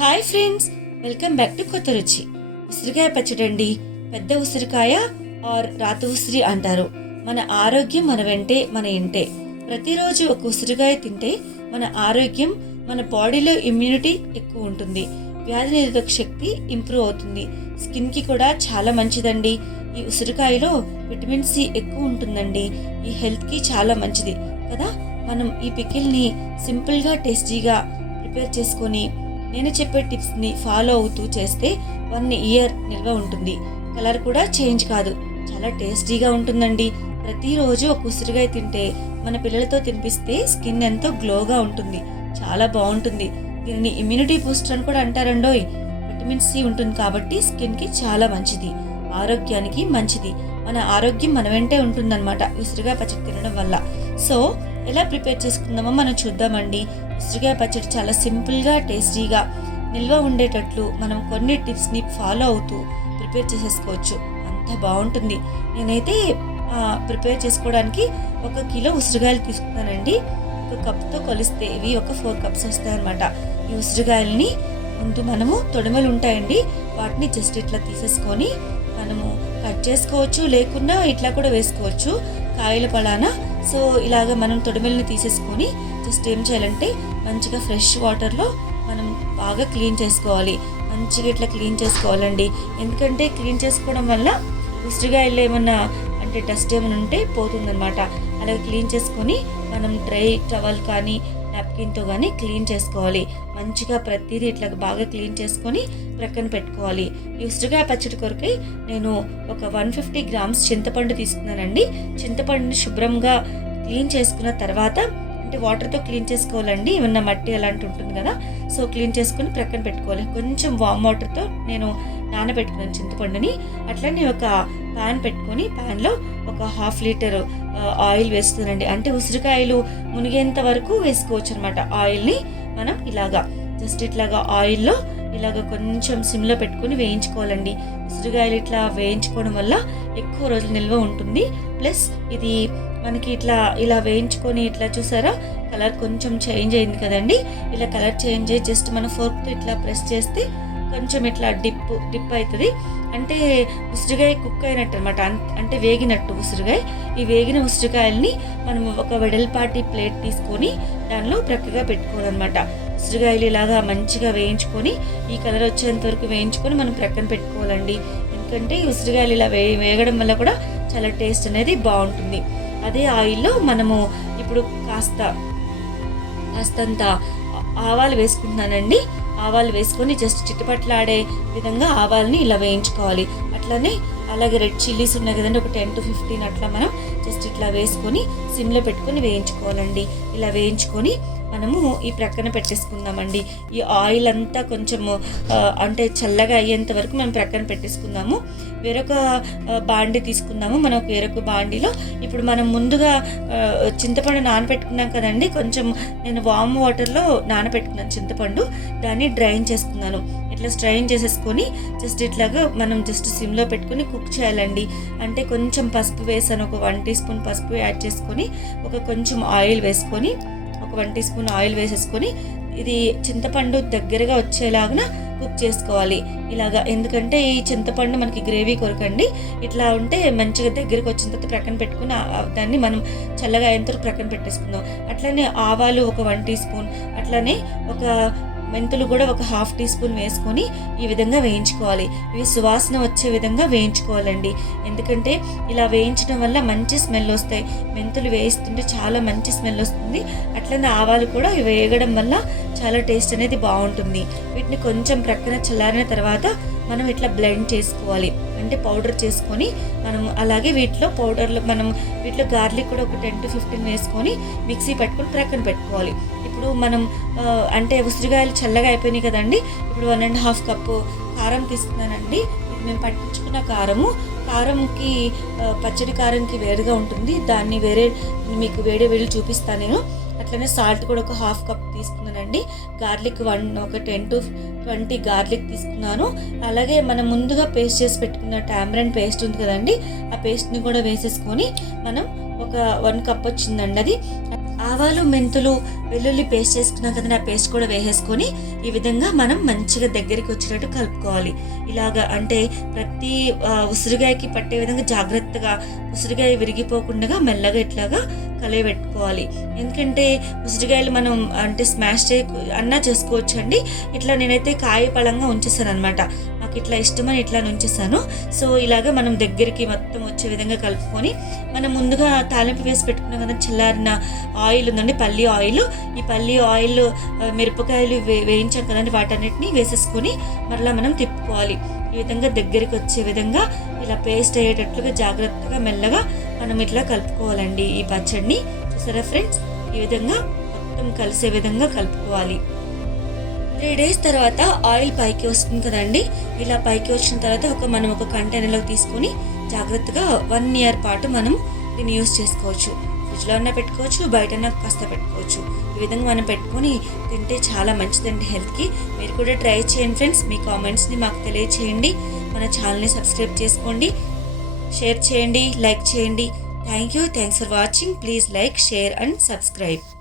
Hi friends welcome back to కొత్త రుచి. ఉసిరికాయ పచ్చడండి పెద్ద ఉసిరికాయ ఆర్ రాతి ఉసిరి అంటారు. మన ఆరోగ్యం మన వెంటే మన ఇంటే. ప్రతిరోజు ఒక ఉసిరికాయ తింటే మన ఆరోగ్యం మన బాడీలో ఇమ్యూనిటీ ఎక్కువ ఉంటుంది. వ్యాధి నిరోధక శక్తి ఇంప్రూవ్ అవుతుంది. స్కిన్కి కూడా చాలా మంచిదండి. ఈ ఉసిరికాయలో విటమిన్ సి ఎక్కువ ఉంటుందండి. ఈ హెల్త్కి చాలా మంచిది. కదా? మనం ఈ పికిల్ని సింపుల్గా టేస్టీగా ప్రిపేర్ చేసుకొని నేను చెప్పే టిప్స్ని ఫాలో అవుతూ చేస్తే వన్ ఇయర్ నిల్వ ఉంటుంది. కలర్ కూడా చేంజ్ కాదు. చాలా టేస్టీగా ఉంటుందండి. ప్రతిరోజు ఒక ఉసిరిగాయ తింటే మన పిల్లలతో తినిపిస్తే స్కిన్ ఎంతో గ్లోగా ఉంటుంది. చాలా బాగుంటుంది. దీనిని ఇమ్యూనిటీ బూస్టర్ అని కూడా అంటారండోయ్. విటమిన్ సి ఉంటుంది కాబట్టి స్కిన్కి చాలా మంచిది. ఆరోగ్యానికి మంచిది. మన ఆరోగ్యం మన వెంటే ఉంటుందన్నమాట. ఉసిరిగా పచ్చడి తినడం వల్ల. సో ఎలా ప్రిపేర్ చేసుకుందామో మనం చూద్దామండి. ఉసిరికాయ పచ్చడి చాలా సింపుల్గా టేస్టీగా నిల్వ ఉండేటట్లు మనం కొన్ని టిప్స్ని ఫాలో అవుతూ ప్రిపేర్ చేసేసుకోవచ్చు. అంత బాగుంటుంది. నేనైతే ప్రిపేర్ చేసుకోవడానికి ఒక కిలో ఉసిరికాయలు తీసుకున్నానండి. ఒక కప్తో కొలిస్తే ఇవి ఒక ఫోర్ కప్స్ వస్తాయి అనమాట ఈ ఉసిరికాయలని ముందు మనము తొడిమలు ఉంటాయండి. వాటిని జస్ట్ ఇట్లా తీసేసుకొని మనము కట్ చేసుకోవచ్చు లేకున్నా ఇట్లా కూడా వేసుకోవచ్చు కాయల పలాన. సో ఇలాగ మనం తొడిమెల్ని తీసేసుకొని జస్ట్ ఏం చేయాలంటే మంచిగా ఫ్రెష్ వాటర్లో మనం బాగా క్లీన్ చేసుకోవాలి. మంచిగా ఇట్లా క్లీన్ చేసుకోవాలండి. ఎందుకంటే క్లీన్ చేసుకోవడం వల్ల ఉసిరికాయలు ఏమన్నా అంటే డస్ట్ ఏమైనా ఉంటే పోతుందన్నమాట. అలాగే క్లీన్ చేసుకొని మనం డ్రై టవల్ కానీ నాప్కిన్తో కానీ క్లీన్ చేసుకోవాలి. మంచిగా ప్రతిదీ ఇట్లా బాగా క్లీన్ చేసుకొని ప్రక్కన పెట్టుకోవాలి. ఈ ఉసిరికాయ పచ్చడి కొరకై నేను ఒక వన్ ఫిఫ్టీ గ్రామ్స్ చింతపండు తీసుకున్నానండి. చింతపండుని శుభ్రంగా క్లీన్ చేసుకున్న తర్వాత అంటే వాటర్తో క్లీన్ చేసుకోవాలండి. ఏమన్నా మట్టి అలాంటి ఉంటుంది కదా సో క్లీన్ చేసుకుని ప్రక్కన పెట్టుకోవాలి. కొంచెం వామ్ వాటర్తో నేను నానబెట్టుకున్నాను చింతపండుని. అట్లనే ఒక ప్యాన్ పెట్టుకొని ప్యాన్లో ఒక హాఫ్ లీటర్ ఆయిల్ వేస్తున్నానండి అంటే ఉసిరికాయలు మునిగేంత వరకు వేసుకోవచ్చు అనమాట ఆయిల్ని మనం ఇలాగా జస్ట్ ఇట్లాగా ఆయిల్లో ఇలాగ కొంచెం సిమ్లో పెట్టుకొని వేయించుకోవాలండి. ఉసిరికాయలు ఇట్లా వేయించుకోవడం వల్ల ఎక్కువ రోజులు నిల్వ ఉంటుంది. ప్లస్ ఇది మనకి ఇట్లా ఇలా వేయించుకొని ఇట్లా చూసారా? కలర్ కొంచెం చేంజ్ అయింది కదండి. ఇలా కలర్ చేంజ్ అయ్యి జస్ట్ మన ఫోర్క్తో ఇట్లా ప్రెస్ చేస్తే కొంచెం ఇట్లా డిప్ డిప్ అవుతుంది అంటే ఉసిరికాయ కుక్ అయినట్టు అనమాట అంటే వేగినట్టు ఉసిరికాయ ఈ వేగిన ఉసిరికాయల్ని మనం ఒక వెడల్పాటి ప్లేట్ తీసుకొని దానిలో ప్రక్కగా పెట్టుకోవాలన్నమాట. ఉసిరికాయలు ఇలాగా మంచిగా వేయించుకొని ఈ కలర్ వచ్చేంత వరకు వేయించుకొని మనం ప్రక్కన పెట్టుకోవాలండి. ఎందుకంటే ఈ ఉసిరికాయలు ఇలా వే వేగడం వల్ల కూడా చాలా టేస్ట్ అనేది బాగుంటుంది. అదే ఆయిల్లో మనము ఇప్పుడు కాస్త కాస్తంత ఆవాలు వేసుకుంటున్నానండి. ఆవాలు వేసుకొని జస్ట్ చిట్టుపట్లాడే విధంగా ఆవాలని ఇలా వేయించుకోవాలి. అట్లనే అలాగే రెడ్ చిల్లీస్ ఉన్నాయి కదండి ఒక టెన్ టు ఫిఫ్టీన్ అట్లా మనం జస్ట్ ఇట్లా వేసుకొని సిమ్లో పెట్టుకొని వేయించుకోవాలండి. ఇలా వేయించుకొని మనము ఈ ప్రక్కన పెట్టేసుకుందామండి. ఈ ఆయిల్ అంతా కొంచెము అంటే చల్లగా అయ్యేంత వరకు మనం ప్రక్కన పెట్టేసుకుందాము. వేరొక బాండి తీసుకుందాము. మనం ఒక వేరొక బాండిలో ఇప్పుడు మనం ముందుగా చింతపండు నానబెట్టుకున్నాం కదండి. కొంచెం నేను వామ్ వాటర్లో నానబెట్టుకున్నాను చింతపండు. దాన్ని డ్రైన్ చేసుకున్నాను. ఇట్లా స్ట్రైన్ చేసేసుకొని జస్ట్ ఇట్లాగా మనం జస్ట్ సిమ్లో పెట్టుకొని కుక్ కుక్ చేయాలండి. అంటే కొంచెం పసుపు వేసాను ఒక వన్ టీ స్పూన్ పసుపు యాడ్ చేసుకొని ఒక కొంచెం ఆయిల్ వేసుకొని ఒక వన్ టీ స్పూన్ ఆయిల్ వేసేసుకొని ఇది చింతపండు దగ్గరగా వచ్చేలాగా కుక్ చేసుకోవాలి. ఇలాగా ఎందుకంటే ఈ చింతపండు మనకి గ్రేవీ కొరకండి. ఇట్లా ఉంటే మంచిగా దగ్గరికి వచ్చిన తర్వాత ప్రక్కన పెట్టుకుని దాన్ని మనం చల్లగా అయిన తర్వాత ప్రక్కన పెట్టేసుకుందాం. అట్లనే ఆవాలు ఒక వన్ టీ స్పూన్ అట్లనే ఒక మెంతులు కూడా ఒక హాఫ్ టీ స్పూన్ వేసుకొని ఈ విధంగా వేయించుకోవాలి. ఇవి సువాసన వచ్చే విధంగా వేయించుకోవాలండి. ఎందుకంటే ఇలా వేయించడం వల్ల మంచి స్మెల్ వస్తాయి. మెంతులు వేయిస్తుంటే చాలా మంచి స్మెల్ వస్తుంది. అట్లనే ఆవాలు కూడా ఇవి వేయడం వల్ల చాలా టేస్ట్ అనేది బాగుంటుంది. వీటిని కొంచెం ప్రక్కన చల్లారిన తర్వాత మనం ఇట్లా బ్లెండ్ చేసుకోవాలి. అంటే పౌడర్ చేసుకొని మనం అలాగే వీటిలో పౌడర్లో మనం వీటిలో గార్లిక్ కూడా ఒక టెన్ టు ఫిఫ్టీన్ వేసుకొని మిక్సీ పట్టుకొని ప్రక్కన పెట్టుకోవాలి. ఇప్పుడు మనం అంటే ఉసిరికాయలు చల్లగా అయిపోయినాయి కదండి. ఇప్పుడు వన్ అండ్ హాఫ్ కప్పు కారం తీసుకున్నానండి. ఇది మేము పట్టించుకున్న కారము. కారంకి పచ్చడి కారంకి వేరుగా ఉంటుంది. దాన్ని వేరే మీకు వేడి వేడి చూపిస్తాను నేను. అట్లనే సాల్ట్ కూడా ఒక హాఫ్ కప్ తీసుకున్నానండి. గార్లిక్ వన్ ఒక టెన్ టు ట్వంటీ గార్లిక్ తీసుకున్నాను. అలాగే మనం ముందుగా పేస్ట్ చేసి పెట్టుకున్న టామరన్ పేస్ట్ ఉంది కదండి. ఆ పేస్ట్ని కూడా వేసేసుకొని మనం ఒక వన్ కప్ వచ్చిందండి అది. ఆవాలు మెంతులు వెల్లుల్లి పేస్ట్ వేసుకున్నాం కదా ఆ పేస్ట్ కూడా వేసేసుకొని ఈ విధంగా మనం మంచిగా దగ్గరికి వచ్చేటట్టు కలుపుకోవాలి. ఇలాగా అంటే ప్రతి ఉసిరిగాయకి ఉసిరికాయకి పట్టే విధంగా జాగ్రత్తగా ఉసిరికాయ విరిగిపోకుండా మెల్లగా ఇట్లాగా కలియబెట్టుకోవాలి. ఎందుకంటే ఉసిరికాయలు మనం అంటే స్మాష్ చే అన్నా చేసుకోవచ్చు అండి ఇట్లా నేనైతే కాయ పళంగా ఉంచేసాను అనమాట నాకు ఇట్లా ఇష్టమని ఇట్లా నుంచేసాను సో ఇలాగ మనం దగ్గరికి మొత్తం వచ్చే విధంగా కలుపుకొని మనం ముందుగా తాలింపు వేసి పెట్టుకున్నాం కదా చల్లారిన ఆయిల్ ఉందండి పల్లి ఆయిల్. ఈ పల్లి ఆయిల్ మిరపకాయలు వే వేయించాం కదండి వాటన్నిటిని వేసేసుకొని మరలా మనం తిప్పుకోవాలి. ఈ విధంగా దగ్గరికి వచ్చే విధంగా ఇలా పేస్ట్ అయ్యేటట్లుగా జాగ్రత్తగా మెల్లగా మనం ఇట్లా కలుపుకోవాలండి ఈ పచ్చడిని. చూసారా ఫ్రెండ్స్? ఈ విధంగా మొత్తం కలిసే విధంగా కలుపుకోవాలి. త్రీ డేస్ తర్వాత ఆయిల్ పైకి వస్తుంది కదండి. ఇలా పైకి వచ్చిన తర్వాత ఒక మనం ఒక కంటైనర్లో తీసుకొని జాగ్రత్తగా వన్ ఇయర్ పాటు మనం దీన్ని యూస్ చేసుకోవచ్చు. ఫ్రిడ్జ్లో అన్నా పెట్టుకోవచ్చు బయట కాస్త పెట్టుకోవచ్చు. ఈ విధంగా మనం పెట్టుకొని తింటే చాలా మంచిదండి హెల్త్కి మీరు కూడా ట్రై చేయండి ఫ్రెండ్స్ మీ కామెంట్స్ని మాకు తెలియచేయండి. మన ఛానల్ని సబ్స్క్రైబ్ చేసుకోండి. షేర్ చేయండి లైక్ చేయండి. Thank you thanks for watching please like share and subscribe